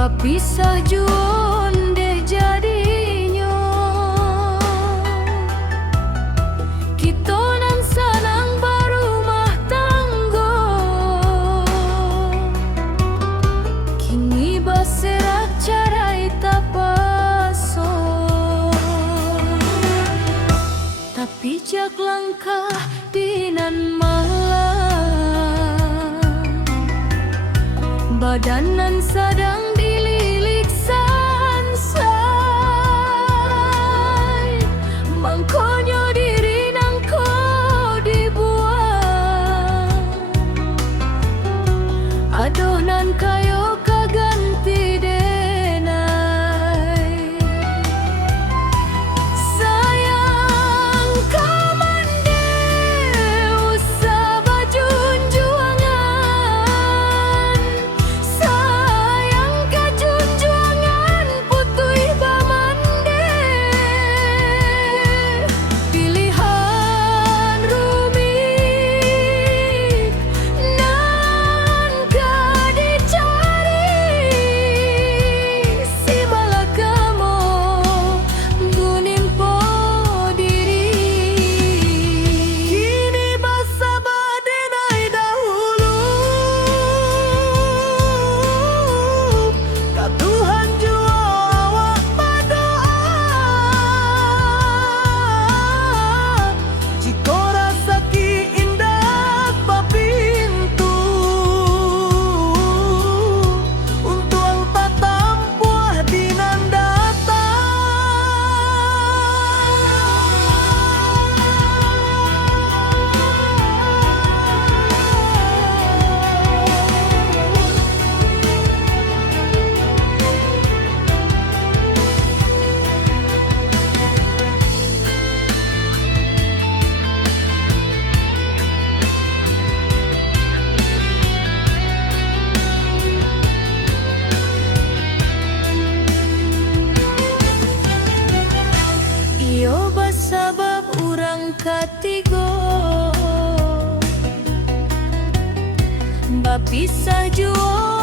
Bapisah juon de jadinyo, kita nan sanang barumah tanggo, kini baserak carai tapaso. Tapi jak langkah dinan malam, badanan sadang dililik sansai, mangkonyo diri nang ko dibuang, adoh nan kayo kaganti denai. Sayang kamande usah bajunjuangan, sayang kajunjuangan putui bamande. Pilihan rumit nan ka dicari, si balakamo gunimpo diri. Kini basa badenai dahulu, ka Tuhan jua awak berdoa, jika rasa ki indah papintu, untuk ang tatampuah dinan iyo basabab urang katigo, bapisah juon